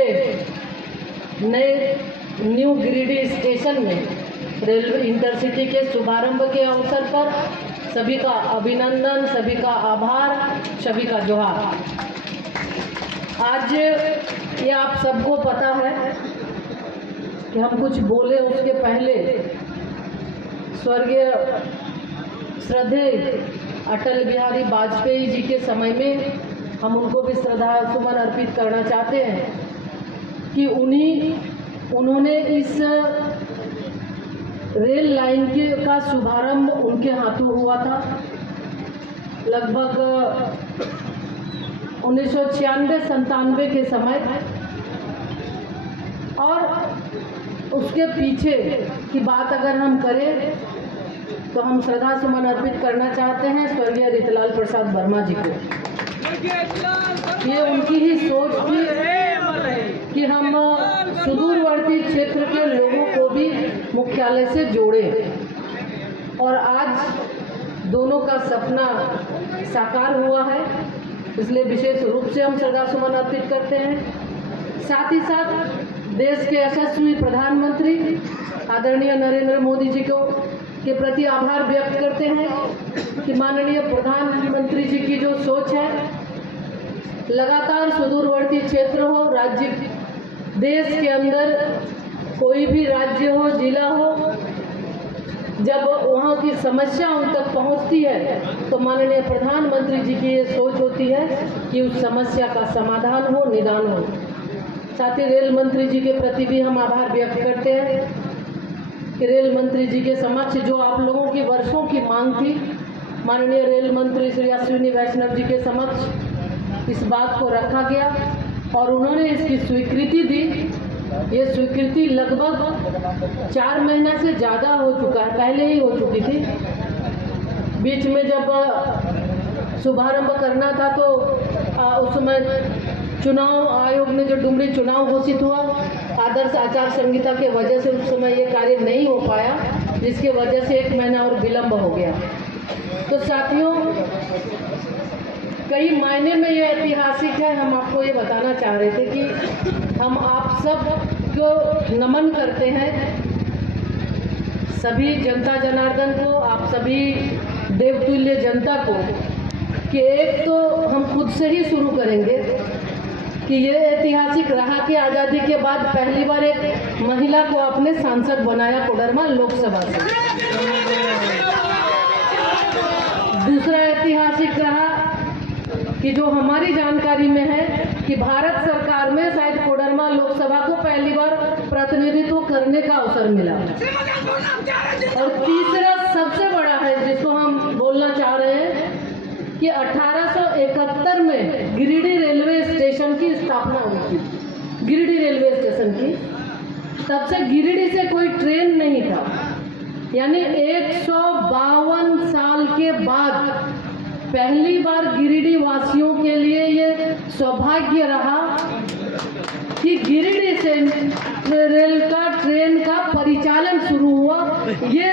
Railway नए new Giridih station में railway intercity के शुभारंभ के अवसर पर सभी का अभिनंदन, सभी का आभार, सभी का जोहार। आज ये आप सबको पता है कि हम कुछ बोले उसके पहले स्वर्गीय श्रद्धेय अटल बिहारी वाजपेयी जी के समय में हम उनको भी श्रद्धा सुमन अर्पित करना चाहते हैं कि उन्होंने इस रेल लाइन का शुभारंभ उनके हाथों हुआ था। लगभग 1996-97 के समय, और उसके पीछे की बात अगर हम करें तो हम श्रद्धा सुमन अर्पित करना चाहते हैं स्वर्गीय रीतलाल प्रसाद वर्मा जी को। ये उनकी ही सोच थी कि हम सुदूरवर्ती क्षेत्र के लोगों को भी मुख्यालय से जोड़ें, और आज दोनों का सपना साकार हुआ है, इसलिए विशेष रूप से हम श्रद्धा सुमन अर्पित करते हैं। साथ ही साथ देश के यशस्वी प्रधानमंत्री आदरणीय नरेंद्र मोदी जी को के प्रति आभार व्यक्त करते हैं कि माननीय प्रधानमंत्री जी की जो सोच है, लगातार सुदूरवर्ती क्षेत्र हो, राज्य, देश के अंदर कोई भी राज्य हो, जिला हो, जब वहाँ की समस्या उन तक पहुँचती है तो माननीय प्रधानमंत्री जी की ये सोच होती है कि उस समस्या का समाधान हो, निदान हो। साथ ही रेल मंत्री जी के प्रति भी हम आभार व्यक्त करते हैं कि रेल मंत्री जी के समक्ष जो आप लोगों की वर्षों की मांग थी, माननीय रेल मंत्री श्री अश्विनी वैष्णव जी के समक्ष इस बात को रखा गया और उन्होंने इसकी स्वीकृति दी। ये स्वीकृति लगभग 4 महीना से ज़्यादा हो चुका है, पहले ही हो चुकी थी। बीच में जब शुभारंभ करना था तो उस समय चुनाव आयोग ने जो डुमरी चुनाव घोषित हुआ, आदर्श आचार संहिता के वजह से उस समय ये कार्य नहीं हो पाया, जिसकी वजह से 1 महीना और विलंब हो गया। तो साथियों, कई मायने में ये ऐतिहासिक है। हम आपको ये बताना चाह रहे थे कि हम आप सब को नमन करते हैं, सभी जनता जनार्दन को, आप सभी देवतुल्य जनता को, कि एक तो हम खुद से ही शुरू करेंगे कि ये ऐतिहासिक रहा कि आज़ादी के बाद पहली बार एक महिला को आपने सांसद बनाया कोडरमा लोकसभा से। दूसरा ऐतिहासिक रहा कि जो हमारी जानकारी में है कि भारत सरकार में शायद कोडरमा लोकसभा को पहली बार प्रतिनिधित्व करने का अवसर मिला। और तीसरा सबसे बड़ा है जिसको हम बोलना चाह रहे हैं कि 1871 में गिरिडीह रेलवे स्टेशन की स्थापना हुई थी। गिरिडीह रेलवे स्टेशन की, तब से गिरिडीह से कोई ट्रेन नहीं था, यानी 152 साल के बाद पहली बार गिरिडीह वासियों के लिए ये सौभाग्य रहा कि गिरिडीह से ट्रेन का परिचालन शुरू हुआ। ये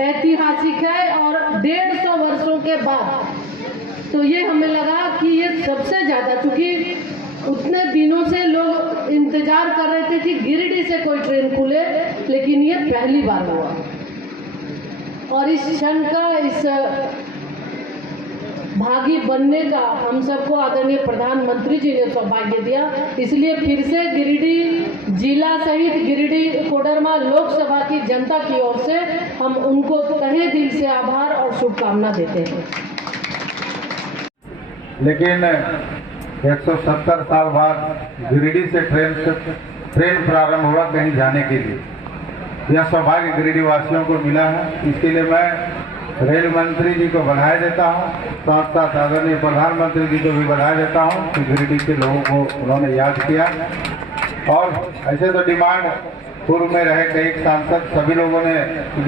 ऐतिहासिक है और 150 वर्षों के बाद तो ये हमें लगा कि ये सबसे ज़्यादा, चूँकि उतने दिनों से लोग इंतजार कर रहे थे कि गिरिडीह से कोई ट्रेन खुले, लेकिन ये पहली बार हुआ। और इस क्षण का, इस भागी बनने का हम सबको आदरणीय प्रधानमंत्री जी ने सौभाग्य दिया। इसलिए फिर से गिरिडीह जिला सहित गिरिडीह कोडरमा लोकसभा की जनता की ओर से हम उनको तहे दिल से आभार और शुभकामना देते हैं। लेकिन 170 साल बाद गिरिडीह से ट्रेन प्रारंभ हुआ कहीं जाने के लिए। यह सौभाग्य गिरिडीह वासियों को मिला है। इसके लिए मैं रेल मंत्री जी को बधाई देता हूँ, साथ साथ आदरणीय प्रधानमंत्री जी को भी बधाई देता हूँ कि गिरिडीह के लोगों को उन्होंने याद किया। और ऐसे तो डिमांड पूर्व में रहे कई सांसद, सभी लोगों ने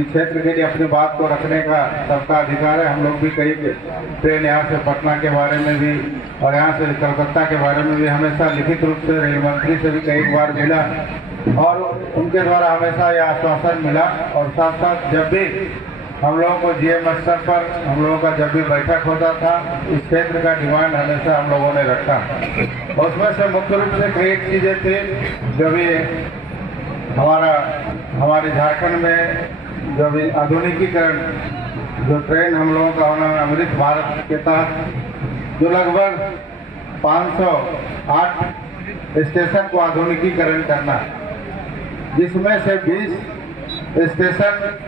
क्षेत्र के लिए अपनी बात को रखने का सबका अधिकार है। हम लोग भी कई ट्रेन यहाँ से पटना के बारे में भी और यहाँ से कलकत्ता के बारे में भी हमेशा लिखित रूप से रेल मंत्री से भी कई बार मिला और उनके द्वारा हमेशा यह आश्वासन मिला। और साथ साथ जब भी हम लोगों को जीएम स्तर पर हम लोगों का जब भी बैठक होता था, इस क्षेत्र का डिमांड हमेशा हम लोगों ने रखा। उसमें से मुख्य रूप से कई चीज़ें थी जो भी हमारे झारखंड में जो भी आधुनिकीकरण, जो ट्रेन हम लोगों का होना, अमृत भारत के तहत जो लगभग 508 स्टेशन को आधुनिकीकरण करना, जिसमें से 20 स्टेशन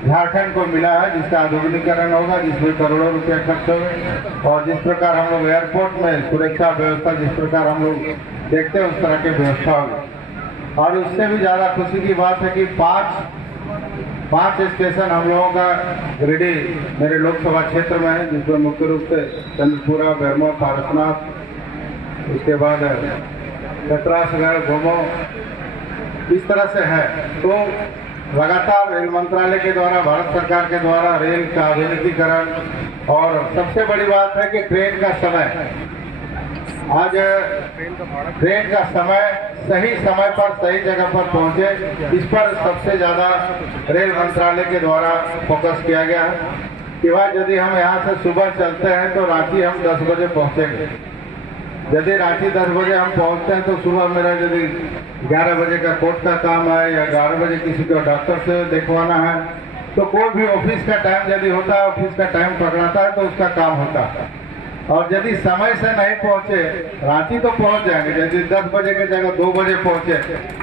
झारखंड को मिला है जिसका आधुनिकीकरण होगा, जिसमें करोड़ों रुपए खर्च होंगे। और जिस प्रकार हम लोग एयरपोर्ट में सुरक्षा व्यवस्था जिस प्रकार हम लोग देखते हैं उस तरह की व्यवस्था होगी। और उससे भी ज़्यादा खुशी की बात है कि पांच स्टेशन हम लोगों का गिरिडीह मेरे लोकसभा क्षेत्र में है, जिसमें मुख्य रूप से चंद्रपुरा, बेरमो, पारसनाथ, उसके बाद कतरासगढ़, गोमो, इस तरह से है। तो लगातार रेल मंत्रालय के द्वारा, भारत सरकार के द्वारा रेल का आधुनिकीकरण, और सबसे बड़ी बात है कि ट्रेन का समय, आज ट्रेन का समय सही समय पर सही जगह पर पहुंचे, इस पर सबसे ज़्यादा रेल मंत्रालय के द्वारा फोकस किया गया है कि भाई यदि हम यहाँ से सुबह चलते हैं तो रांची हम 10 बजे पहुँचेंगे। यदि रांची 10 बजे हम पहुँचते हैं तो सुबह मेरा यदि 11 बजे का कोर्ट का काम है या 11 बजे किसी को डॉक्टर से देखवाना है, तो कोई भी ऑफिस का टाइम यदि होता है, ऑफिस का टाइम पकड़ाता है तो उसका काम होता है। और यदि समय से नहीं पहुंचे, रांची तो पहुंच जाएंगे, यदि 10 बजे की जगह 2 बजे पहुंचे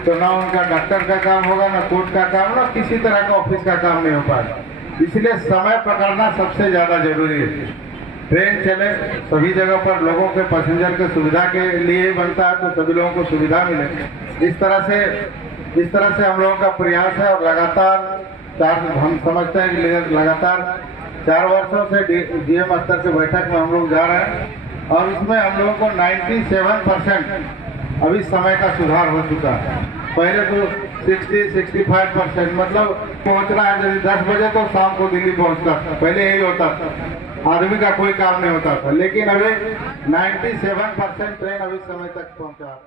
तो ना उनका डॉक्टर का काम होगा, ना कोर्ट का काम, ना किसी तरह का ऑफिस का काम नहीं हो पाएगा। इसलिए समय पकड़ना सबसे ज़्यादा जरूरी है। ट्रेन चले सभी जगह पर, लोगों के पैसेंजर के सुविधा के लिए बनता है तो सभी लोगों को सुविधा मिले। इस तरह से हम लोगों का प्रयास है। और लगातार हम समझते हैं कि लगातार 4 वर्षों से डीएम स्तर की बैठक में हम लोग जा रहे हैं और उसमें हम लोगों को 97% अभी समय का सुधार हो चुका है। पहले तो 60-65% मतलब पहुंच रहा है, यदि 10 बजे तो शाम को दिल्ली पहुंचता था, पहले यही होता था, आदमी का कोई काम नहीं होता था। लेकिन अभी 97% ट्रेन अभी समय तक पहुंच रहा है।